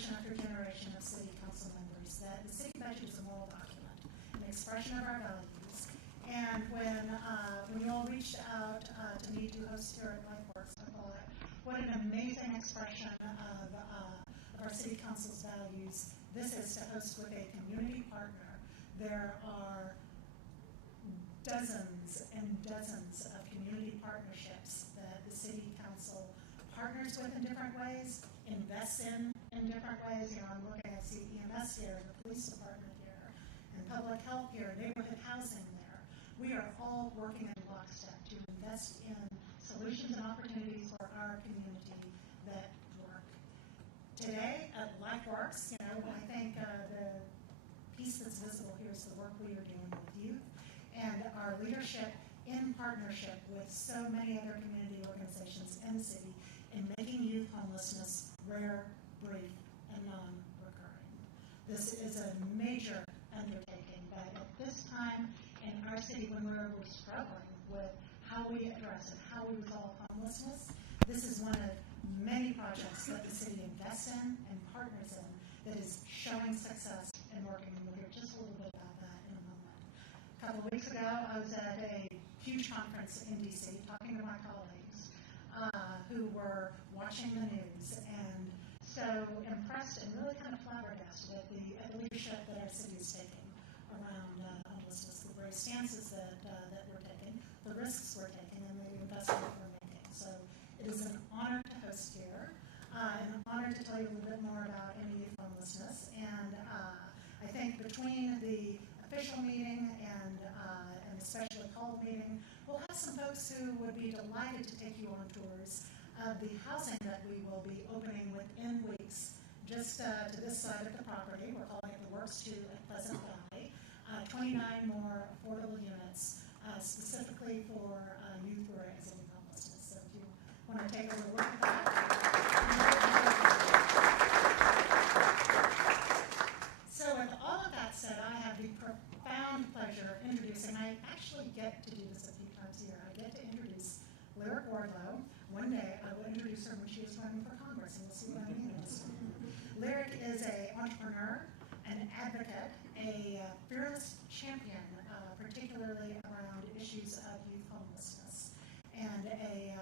generation after generation of city council members that the city budget is a moral document, an expression of our values. And when you all reached out to me to host here at LifeWorks, I thought, what an amazing expression of our city council's values this is to host with a community partner. There are dozens and dozens of community partnerships that the city council partners with in different ways, invests in different ways. You know, I'm looking at EMS here, the police department here, and public health here, neighborhood housing there. We are all working in lockstep to invest in solutions and opportunities for our community that work. Today at LifeWorks, you know, I think the piece that's visible here is the work we are doing with youth and our leadership in partnership with so many other community organizations in the city in making youth homelessness rare, brief, and non-recurring. This is a major undertaking, but at this time in our city when we're struggling with how we address it, how we resolve homelessness, this is one of many projects that the city invests in and partners in that is showing success and working. We'll hear just a little bit about that in a moment. A couple of weeks ago, I was at a huge conference in D.C. talking to my colleagues who were watching the news and so impressed and really kind of flabbergasted at the leadership that our city is taking around homelessness, the brave stances that we're taking, the risks we're taking, and the investment we're making. So it is an honor to host here, and an honor to tell you a little bit more about youth homelessness. And I think between the official meeting and a specially called meeting, we'll have some folks who would be delighted to take you on tours of the housing that we will be opening within weeks. Just to this side of the property, we're calling it the Works 2 at Pleasant Valley. 29 more affordable units specifically for youth who are exiting homelessness. So if you want to take a little look at that. So with all of that said, I have the profound pleasure of introducing, I actually get to do this a few times a year, I get to introduce Lyric Wardlow. One day I will introduce her when she is running for Congress, and we'll see what I mean. Lyric is an entrepreneur, an advocate, a fearless champion, particularly around issues of youth homelessness, and a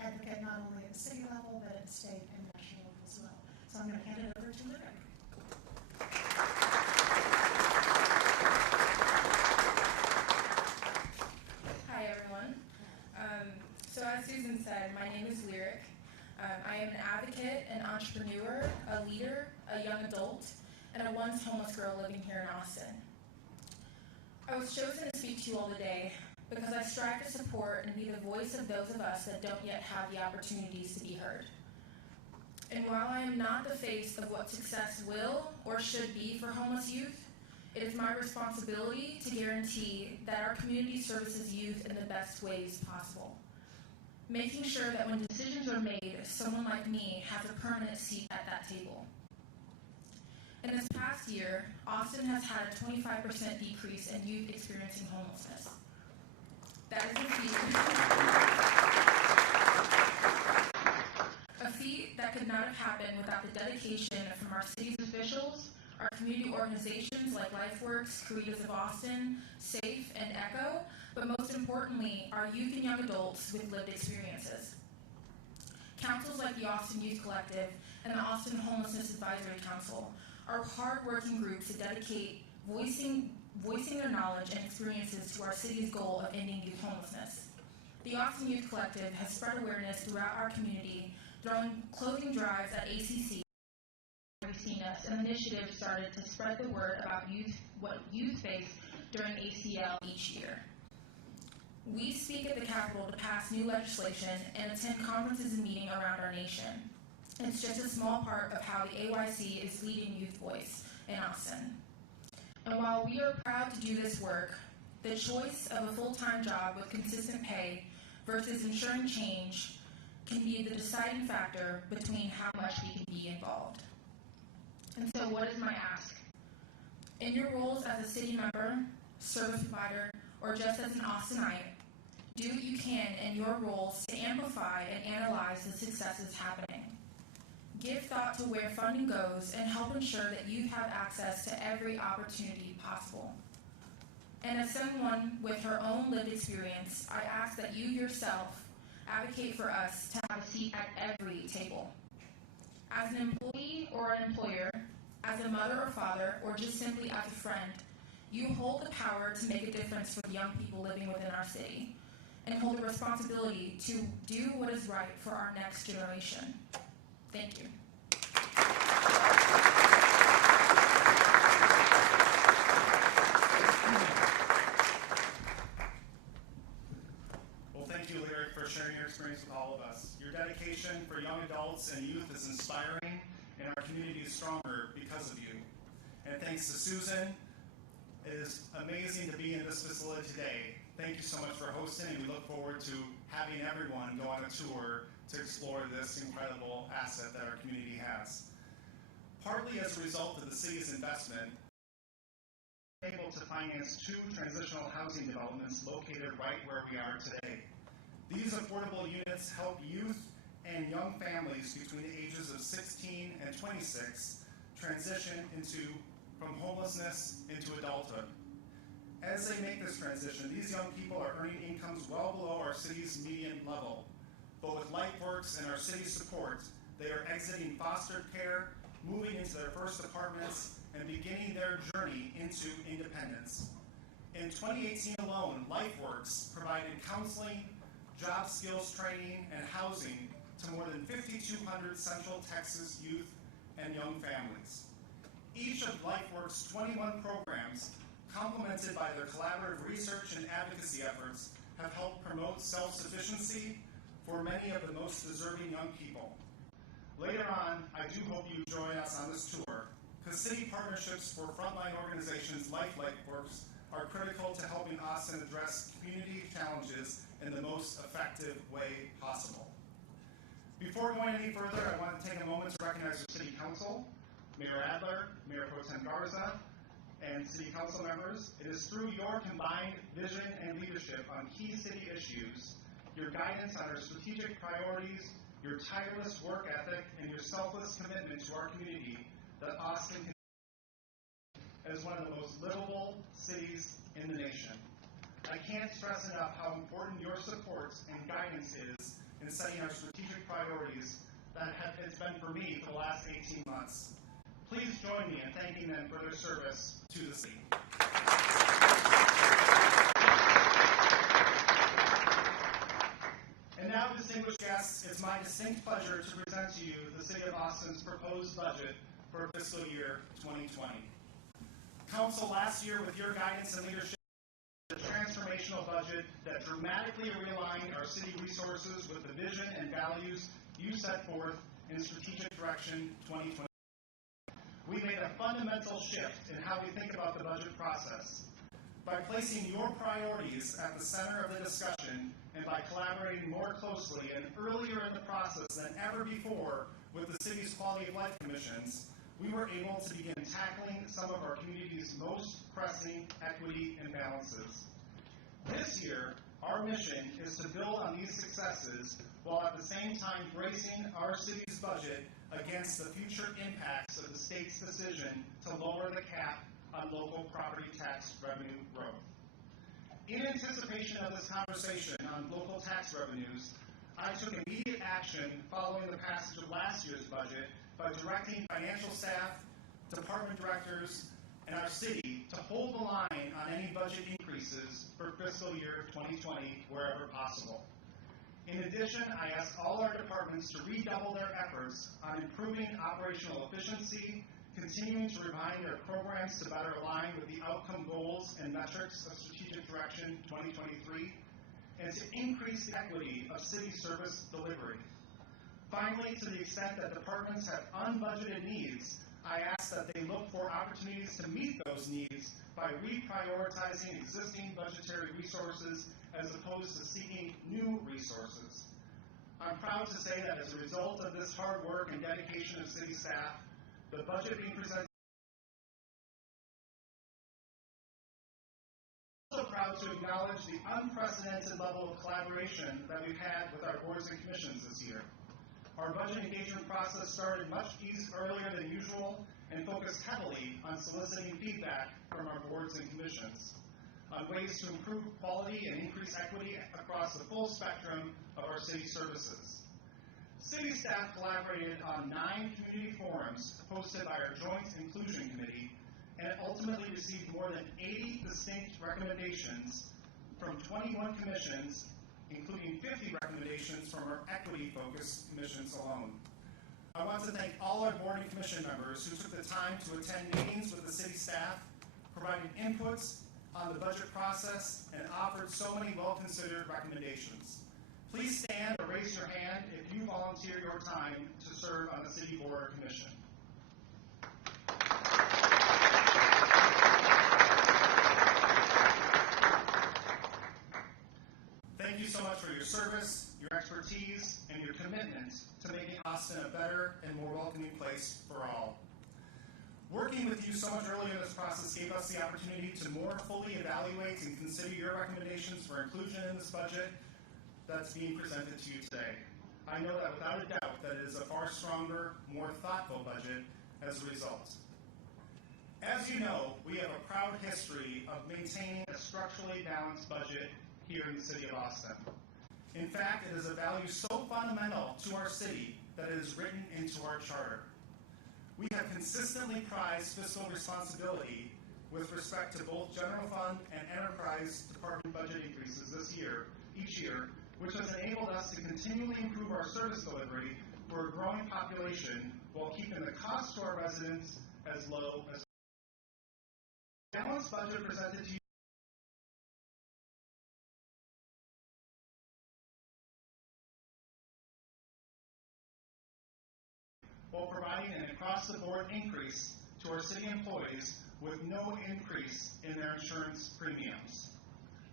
advocate not only at the city level, but at the state and national level as well. So I'm going to hand it over to Lyric. Hi, everyone. So as Susan said, my name is Lyric. I am an advocate, an entrepreneur, a leader, a young adult, and a once homeless girl living here in Austin. I was chosen to speak to you all today because I strive to support and be the voice of those of us that don't yet have the opportunities to be heard. And while I am not the face of what success will or should be for homeless youth, it is my responsibility to guarantee that our community services youth in the best ways possible, making sure that when decisions are made, someone like me has a permanent seat at that table. In this past year, Austin has had a 25% decrease in youth experiencing homelessness. That is a feat that could not have happened without the dedication from our city's officials, our community organizations like LifeWorks, Creatives of Austin, SAFE, and ECHO, but most importantly, our youth and young adults with lived experiences. Councils like the Austin Youth Collective and the Austin Homelessness Advisory Council are hard-working groups to dedicate voicing their knowledge and experiences to our city's goal of ending youth homelessness. The Austin Youth Collective has spread awareness throughout our community, throwing clothing drives at ACC. We've seen us, an initiative started to spread the word about what youth face during ACL each year. We speak at the Capitol to pass new legislation and attend conferences and meetings around our nation. It's just a small part of how the AYC is leading youth voice in Austin. And while we are proud to do this work, the choice of a full-time job with consistent pay versus ensuring change can be the deciding factor between how much we can be involved. And so what is my ask? In your roles as a city member, service provider, or just as an Austinite, do what you can in your roles to amplify and analyze the successes happening. give thought to where funding goes, and help ensure that youth have access to every opportunity possible. And as someone with her own lived experience, I ask that you yourself advocate for us to have a seat at every table. As an employee or an employer, as a mother or father, or just simply as a friend, you hold the power to make a difference for the young people living within our city, and hold the responsibility to do what is right for our next generation. Thank you. Well, thank you, Lyric, for sharing your experience with all of us. Your dedication for young adults and youth is inspiring, and our community is stronger because of you. And thanks to Susan, it is amazing to be in this facility today. Thank you so much for hosting, and we look forward to having everyone go on a tour to explore this incredible asset that our community has. Partly as a result of the city's investment, we're able to finance 2 transitional housing developments located right where we are today. These affordable units help youth and young families between the ages of 16 and 26 transition from homelessness into adulthood. As they make this transition, these young people are earning incomes well below our city's median level. But with LifeWorks and our city's support, they are exiting foster care, moving into their first apartments, and beginning their journey into independence. In 2018 alone, LifeWorks provided counseling, job skills training, and housing to more than 5,200 Central Texas youth and young families. Each of LifeWorks' 21 programs, complemented by their collaborative research and advocacy efforts, have helped promote self-sufficiency for many of the most deserving young people. Later on, I do hope you join us on this tour, because city partnerships for frontline organizations like LifeWorks are critical to helping Austin address community challenges in the most effective way possible. Before going any further, I want to take a moment to recognize the City Council, Mayor Adler, Mayor Pro Tem Garza, and City Council members. It is through your combined vision and leadership on key city issues, your guidance on our strategic priorities, your tireless work ethic, and your selfless commitment to our community that Austin as one of the most livable cities in the nation. I can't stress enough how important your support and guidance is in setting our strategic priorities that it's been for me for the last 18 months. Please join me in thanking them for their service to the city. And now, distinguished guests, it's my distinct pleasure to present to you the City of Austin's proposed budget for fiscal year 2020. Council last year, with your guidance and leadership, a transformational budget that dramatically realigned our city resources with the vision and values you set forth in Strategic Direction 2020. We made a fundamental shift in how we think about the budget process. By placing your priorities at the center of the discussion and by collaborating more closely and earlier in the process than ever before with the city's Quality of Life Commissions, we were able to begin tackling some of our community's most pressing equity imbalances. This year, our mission is to build on these successes while at the same time bracing our city's budget against the future impacts of the state's decision to lower the cap on local property tax revenue growth. In anticipation of this conversation on local tax revenues, I took immediate action following the passage of last year's budget by directing financial staff, department directors, and our city to hold the line on any budget increases for fiscal year 2020 wherever possible. In addition, I asked all our departments to redouble their efforts on improving operational efficiency, continuing to refine their programs to better align with the outcome goals and metrics of Strategic Direction 2023, and to increase the equity of city service delivery. Finally, to the extent that departments have unbudgeted needs, I ask that they look for opportunities to meet those needs by reprioritizing existing budgetary resources as opposed to seeking new resources. I'm proud to say that as a result of this hard work and dedication of city staff, the budget being presented. I'm also proud to acknowledge the unprecedented level of collaboration that we've had with our boards and commissions this year. our budget engagement process started much earlier than usual and focused heavily on soliciting feedback from our boards and commissions on ways to improve quality and increase equity across the full spectrum of our city services. City staff collaborated on 9 community forums hosted by our Joint Inclusion Committee and ultimately received more than 80 distinct recommendations from 21 commissions, including 50 recommendations from our equity-focused commissions alone. I want to thank all our board and commission members who took the time to attend meetings with the city staff, provided inputs on the budget process, and offered so many well-considered recommendations. Please stand or raise your hand if you volunteer your time to serve on the city board or commission. Thank you so much for your service, your expertise, and your commitment to making Austin a better and more welcoming place for all. Working with you so much earlier in this process gave us the opportunity to more fully evaluate and consider your recommendations for inclusion in this budget that's being presented to you today. I know that without a doubt that it is a far stronger, more thoughtful budget as a result. As you know, we have a proud history of maintaining a structurally balanced budget here in the city of Austin. In fact, it is a value so fundamental to our city that it is written into our charter. We have consistently prized fiscal responsibility with respect to both general fund and enterprise department budget increases each year, which has enabled us to continually improve our service delivery for a growing population while keeping the cost to our residents as low as possible. The balanced budget presented to you while providing an across-the-board increase to our city employees with no increase in their insurance premiums.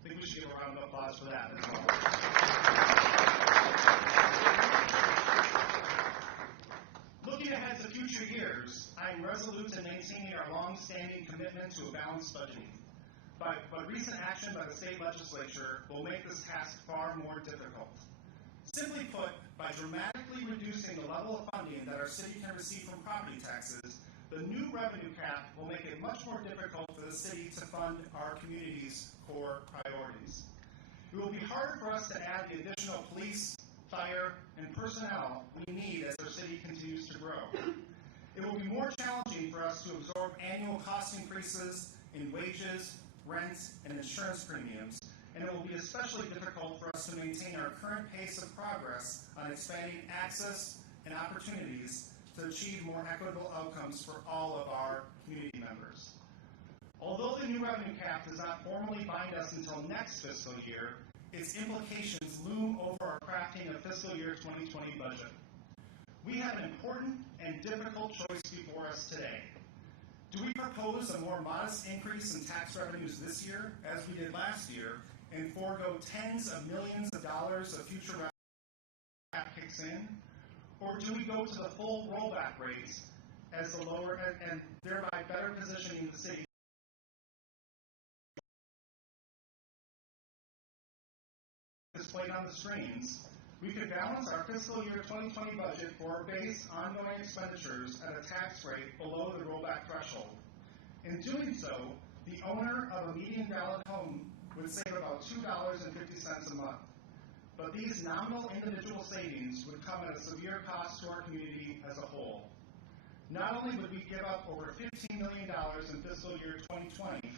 I think we should give a round of applause for that as well. Looking ahead to future years, I am resolute in maintaining our long-standing commitment to a balanced budgeting. But recent action by the state legislature will make this task far more difficult. Simply put, by dramatically reducing the level of funding that our city can receive from property taxes, the new revenue cap will make it much more difficult for the city to fund our community's core priorities. It will be harder for us to add the additional police, fire, and personnel we need as our city continues to grow. It will be more challenging for us to absorb annual cost increases in wages, rent, and insurance premiums, and it will be especially difficult for us to maintain our current pace of progress on expanding access and opportunities to achieve more equitable outcomes for all of our community members. Although the new revenue cap does not formally bind us until next fiscal year, its implications loom over our crafting of fiscal year 2020 budget. We have an important and difficult choice before us today. Do we propose a more modest increase in tax revenues this year, as we did last year, and forego tens of millions of dollars of future revenue that kicks in? Or do we go to the full rollback rates as the lower and thereby better positioning the city displayed on the screens? We could balance our fiscal year 2020 budget for base ongoing expenditures at a tax rate below the rollback threshold. In doing so, the owner of a median ballot home would save about $2.50 a month. But these nominal individual savings would come at a severe cost to our community as a whole. Not only would we give up over $15 million in fiscal year 2020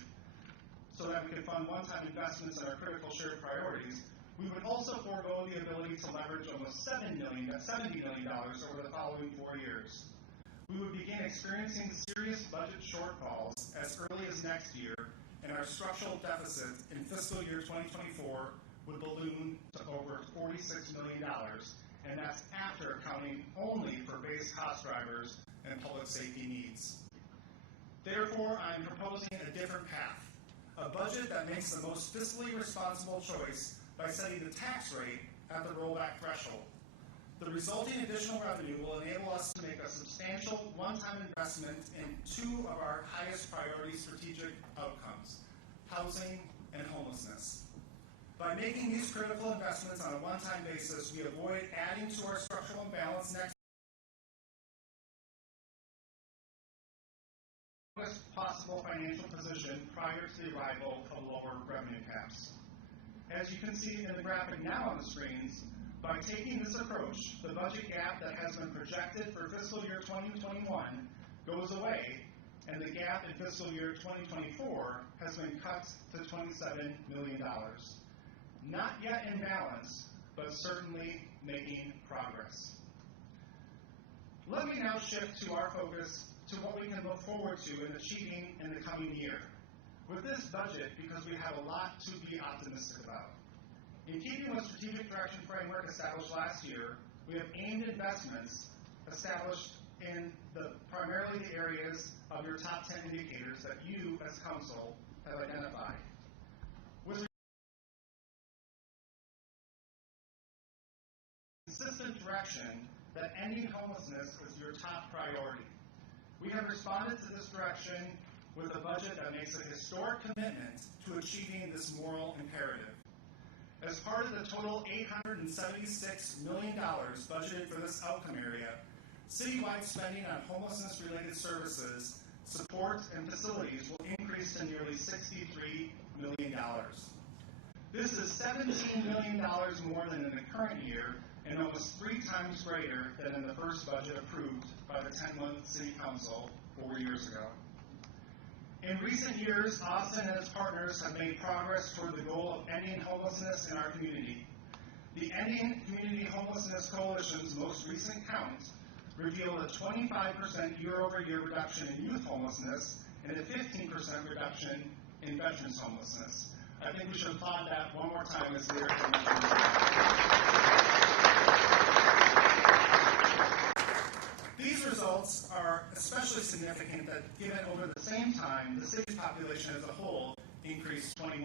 so that we could fund one-time investments in our critical shared priorities, we would also forego the ability to leverage almost $70 million over the following 4 years. We would begin experiencing serious budget shortfalls as early as next year, and our structural deficit in fiscal year 2024 would balloon to over $46 million, and that's after accounting only for base cost drivers and public safety needs. Therefore, I am proposing a different path, a budget that makes the most fiscally responsible choice by setting the tax rate at the rollback threshold. The resulting additional revenue will enable us to make a substantial one-time investment in 2 of our highest priority strategic outcomes, housing and homelessness. By By making these critical investments on a one-time basis, we avoid adding to our structural imbalance next possible financial position prior to the arrival of lower revenue caps. As you can see in the graphic now on the screens, by taking this approach, the budget gap that has been projected for fiscal year 2021 goes away, and the gap in fiscal year 2024 has been cut to $27 million. Not yet in balance, but certainly making progress. Let me now shift to our focus to what we can look forward to in achieving in the coming year. With this budget, because we have a lot to be optimistic about. In keeping with strategic direction framework established last year, we have aimed investments established in primarily the areas of your top 10 indicators that you as council have identified. With consistent direction that ending homelessness is your top priority. We have responded to this direction with a budget that makes a historic commitment to achieving this moral imperative. As part of the total $876 million budgeted for this outcome area, citywide spending on homelessness-related services, support, and facilities will increase to nearly $63 million. This is $17 million more than in the current year and almost 3 times greater than in the first budget approved by the 10-month City Council 4 years ago. In recent years, Austin and its partners have made progress toward the goal of ending homelessness in our community. The Ending Community Homelessness Coalition's most recent count revealed a 25% year-over-year reduction in youth homelessness and a 15% reduction in veterans homelessness. I think we should applaud that one more time as the These results are especially significant that given over the same time, the city's population as a whole increased 21%.